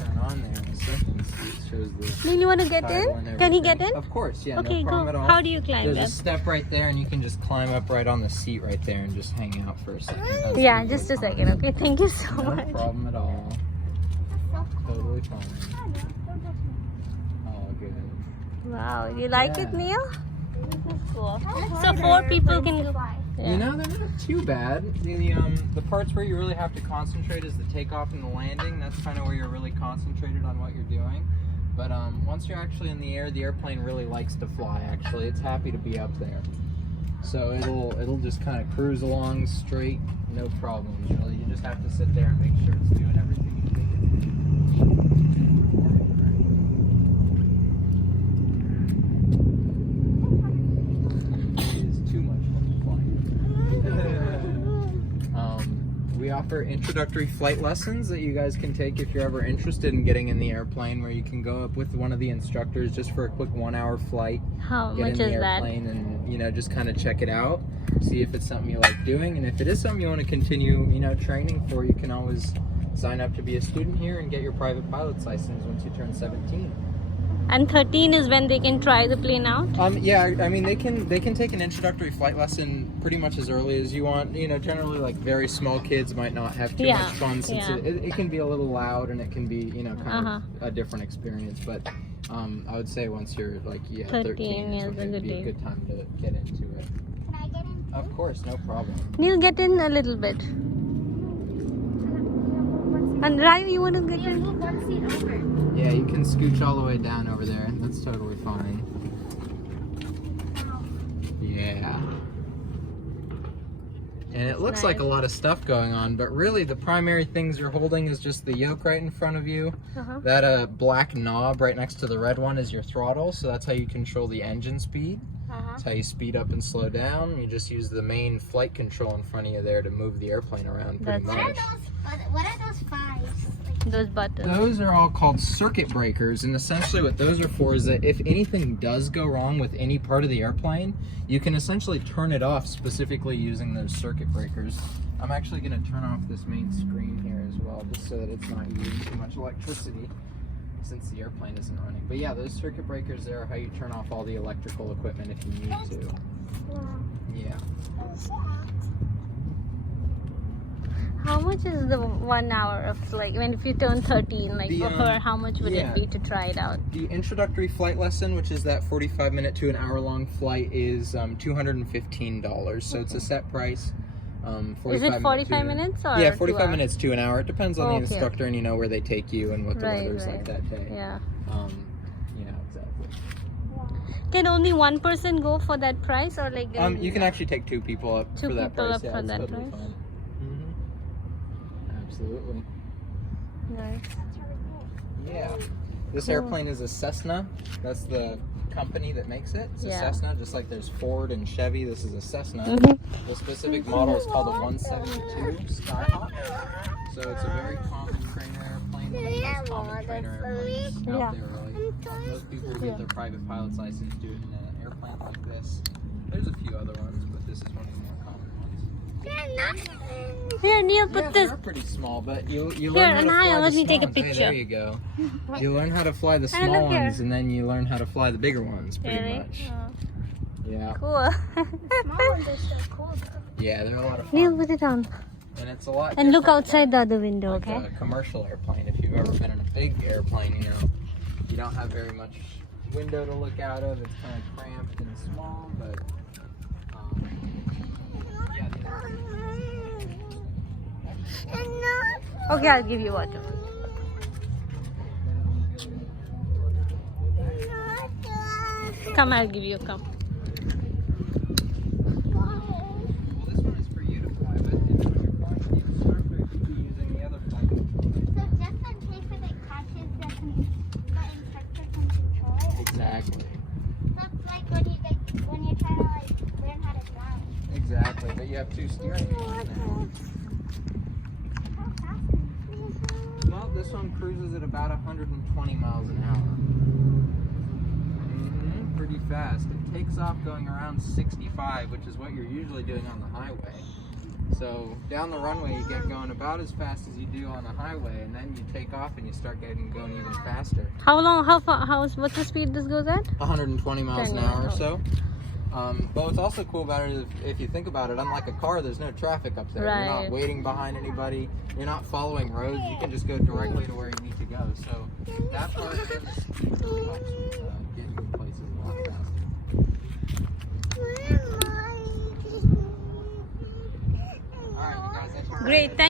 turn on there in a second. See, it shows the Do you want to get in? Can he get in? Of course, yeah, Okay, no problem go. at all. How do you climb There's up? a step right there, and you can just climb up right on the seat right there and just hang out for a second. That's Yeah, totally just a fine. second. Okay, thank you so No much. problem at all. Totally fine. Oh, good. Wow, you like it, Yeah. Neil? Cool. So 4 people can go. You know, they're not too bad. The parts where you really have to concentrate is the takeoff and the landing. That's kind of where you're really concentrated on what you're doing. But once you're actually in the air, the airplane really likes to fly. Actually, it's happy to be up there. So it'll just kind of cruise along straight, no problems really. You just have to sit there and make sure it's doing everything you think it's doing. We offer introductory flight lessons that you guys can take if you're ever interested in getting in the airplane, where you can go up with one of the instructors just for a quick 1-hour flight. How get much in the is that? airplane and just kind of check it out, see if it's something you like doing, and if it is something you want to continue training for, you can always sign up to be a student here and get your private pilot's license once you turn 17. And 13 is when they can try the plane out? Yeah, I mean they can take an introductory flight lesson pretty much as early as you want. Generally like very small kids might not have too much fun since it can be a little loud and it can be kind of a different experience. But I would say once you're like 13 is when it'd be a good time to get into it. Can I get in? Of course, no problem. Neil, get in a little bit. And Ryan, you want to get in? Move one seat over. Yeah, you can scooch all the way down over there. That's totally fine. Yeah. And it looks like a lot of stuff going on, but really the primary things you're holding is just the yoke right in front of you. That black knob right next to the red one is your throttle, so that's how you control the engine speed. That's how you speed up and slow down. You just use the main flight control in front of you there to move the airplane around pretty much. What are those fives? Those buttons. Those are all called circuit breakers, and essentially what those are for is that if anything does go wrong with any part of the airplane, you can essentially turn it off specifically using those circuit breakers. I'm actually going to turn off this main screen here as well, just so that it's not using too much electricity since the airplane isn't running. But yeah, those circuit breakers there are how you turn off all the electrical equipment if you need to. Yeah. How much is the 1 hour of if you turn 13, how much would it be to try it out? The introductory flight lesson, which is that 45-minute to an hour-long flight, is $215. So it's a set price. Is it 45 minutes or? Yeah, 45 minutes to an hour. It depends on the instructor and where they take you and what the weather's like that day. Yeah. Yeah, exactly. Can only one person go for that price, or you can actually take 2 people up for that price. For that totally price. Fine. Absolutely. Nice. Yeah. This airplane is a Cessna. That's the company that makes it. It's a Cessna, just like there's Ford and Chevy. This is a Cessna. The specific model is called a 172 Skyhawk. So it's a very common trainer airplane. One of the most common trainer airplanes out there, really. Most people who get their private pilot's license do it in an airplane like this. There's a few other ones, but this is one of the more common ones. Here, Neil, put this. They're pretty small, but you learn how to fly let the me take a small ones. Hey, picture. there you go. You learn how to fly the small ones, and then you learn how to fly the bigger ones, pretty much. Yeah. Cool. Small ones are so cool though. Yeah, they're a lot of fun. Neil, put it on. And it's a lot. And look different outside the other window, like okay? a commercial airplane. If you've ever been in a big airplane, you don't have very much window to look out of. It's kind of cramped and small, but Okay, I'll give you water. Come, I'll give you, come. Well, this one is for you to fly, but if you're flying the instructor, you could be using the other flight control. So just in case if it crashes, the instructor can control it? Exactly. That's like when you're trying to learn how to drive. Exactly, but you have 2 steering wheels now. Well, this one cruises at about 120 miles an hour. Pretty fast. It takes off going around 65, which is what you're usually doing on the highway. So down the runway you get going about as fast as you do on the highway, and then you take off and you start going even faster. What's the speed this goes at? 120 miles an hour or so. But what's also cool about it is, if you think about it, unlike a car, there's no traffic up there. Right. You're not waiting behind anybody. You're not following roads. You can just go directly to where you need to go. So that part and the speed really helps with getting to places a lot faster. All right, you guys. Great.